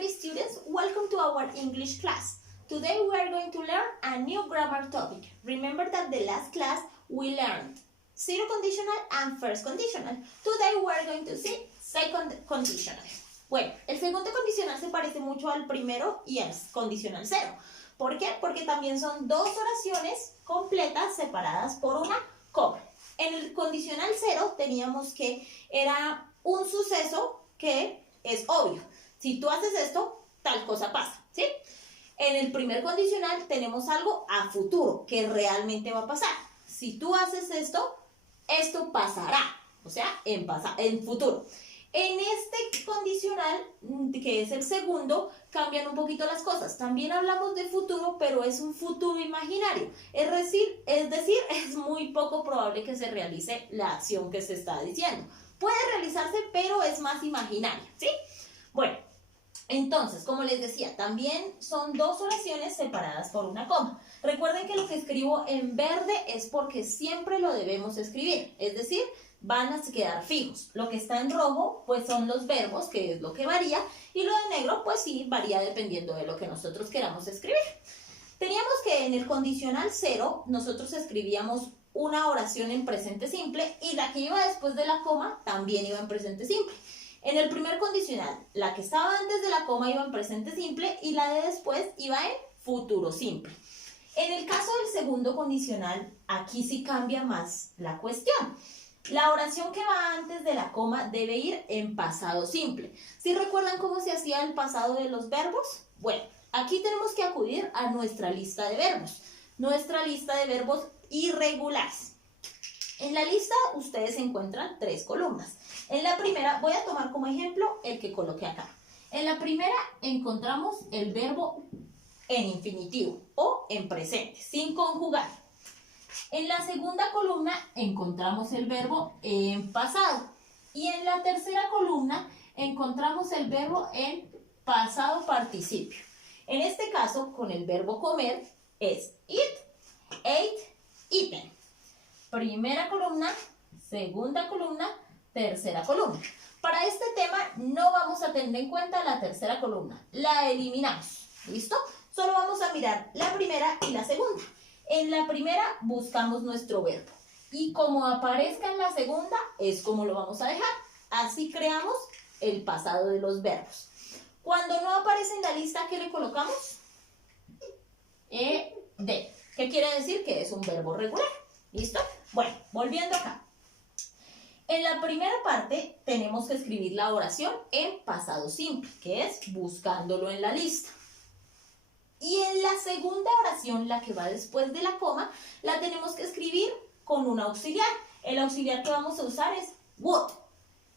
dear students, welcome to our English class. Today we are going to learn a new grammar topic. Remember that the last class we learned zero conditional and first conditional. Today we are going to see second conditional. Bueno, el segundo condicional se parece mucho al primero y al condicional cero. ¿Por qué? Porque también son dos oraciones completas separadas por una coma. En el condicional cero teníamos que era un suceso que es obvio. Si tú haces esto, tal cosa pasa, ¿sí? En el primer condicional tenemos algo a futuro, que realmente va a pasar. Si tú haces esto, esto pasará, o sea, en futuro. En este condicional, que es el segundo, cambian un poquito las cosas. También hablamos de futuro, pero es un futuro imaginario. Es decir, es muy poco probable que se realice la acción que se está diciendo. Puede realizarse, pero es más imaginario, ¿sí? Bueno, entonces, como les decía, también son dos oraciones separadas por una coma. Recuerden que lo que escribo en verde es porque siempre lo debemos escribir, es decir, van a quedar fijos. Lo que está en rojo, pues son los verbos, que es lo que varía, y lo de negro, pues sí, varía dependiendo de lo que nosotros queramos escribir. Teníamos que en el condicional cero, nosotros escribíamos una oración en presente simple, y la que iba después de la coma también iba en presente simple. En el primer condicional, la que estaba antes de la coma iba en presente simple y la de después iba en futuro simple. En el caso del segundo condicional, aquí sí cambia más la cuestión. La oración que va antes de la coma debe ir en pasado simple. ¿Sí recuerdan cómo se hacía el pasado de los verbos? Bueno, aquí tenemos que acudir a nuestra lista de verbos. Nuestra lista de verbos irregulares. En la lista ustedes encuentran tres columnas. En la primera, voy a tomar como ejemplo el que coloqué acá. En la primera encontramos el verbo en infinitivo o en presente, sin conjugar. En la segunda columna encontramos el verbo en pasado. Y en la tercera columna encontramos el verbo en pasado participio. En este caso, con el verbo comer, es eat, ate, eaten. Primera columna, segunda columna, tercera columna. Para este tema no vamos a tener en cuenta la tercera columna, la eliminamos, ¿listo? Solo vamos a mirar la primera y la segunda. En la primera buscamos nuestro verbo y como aparezca en la segunda es como lo vamos a dejar. Así creamos el pasado de los verbos. Cuando no aparece en la lista, ¿qué le colocamos? ED. ¿Qué quiere decir? Que es un verbo regular, ¿listo? Bueno, volviendo acá. En la primera parte tenemos que escribir la oración en pasado simple, que es buscándolo en la lista. Y en la segunda oración, la que va después de la coma, la tenemos que escribir con un auxiliar. El auxiliar que vamos a usar es would.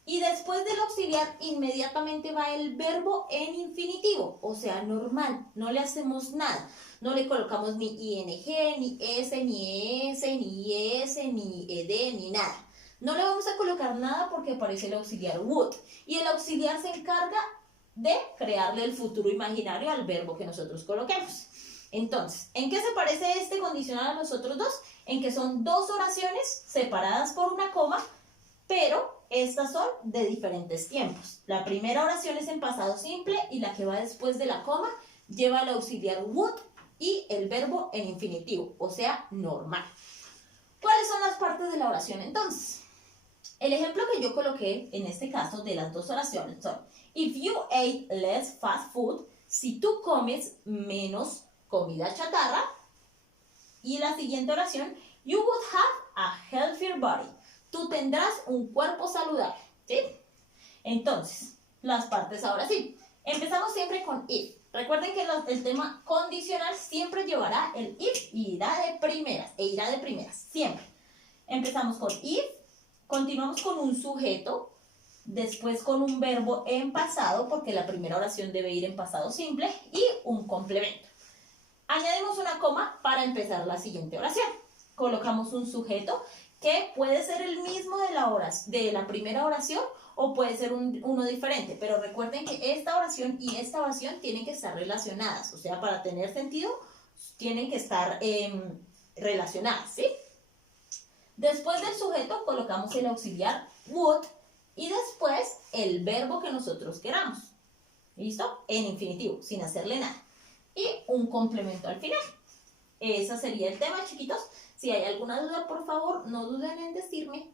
Y después del auxiliar inmediatamente va el verbo en infinitivo, o sea, normal. No le hacemos nada. No le colocamos ni ing, ni s, ni es, ni es, ni ed, ni nada. No le vamos a colocar nada porque aparece el auxiliar would. Y el auxiliar se encarga de crearle el futuro imaginario al verbo que nosotros coloquemos. Entonces, ¿en qué se parece este condicional a los otros dos? En que son dos oraciones separadas por una coma, pero estas son de diferentes tiempos. La primera oración es en pasado simple y la que va después de la coma lleva el auxiliar would y el verbo en infinitivo, o sea, normal. ¿Cuáles son las partes de la oración entonces? El ejemplo que yo coloqué en este caso de las dos oraciones son: if you ate less fast food, si tú comes menos comida chatarra. Y la siguiente oración, you would have a healthier body, tú tendrás un cuerpo saludable, ¿sí? Entonces, las partes ahora sí. Empezamos siempre con if. Recuerden que el tema condicional siempre llevará el if y irá de primeras, siempre. Empezamos con if. Continuamos con un sujeto, después con un verbo en pasado, porque la primera oración debe ir en pasado simple, y un complemento. Añadimos una coma para empezar la siguiente oración. Colocamos un sujeto que puede ser el mismo de la primera oración o puede ser uno diferente, pero recuerden que esta oración y esta oración tienen que estar relacionadas, o sea, para tener sentido, tienen que estar relacionadas, ¿sí? Después del sujeto colocamos el auxiliar would y después el verbo que nosotros queramos. ¿Listo? En infinitivo, sin hacerle nada. Y un complemento al final. Ese sería el tema, chiquitos. Si hay alguna duda, por favor, no duden en decirme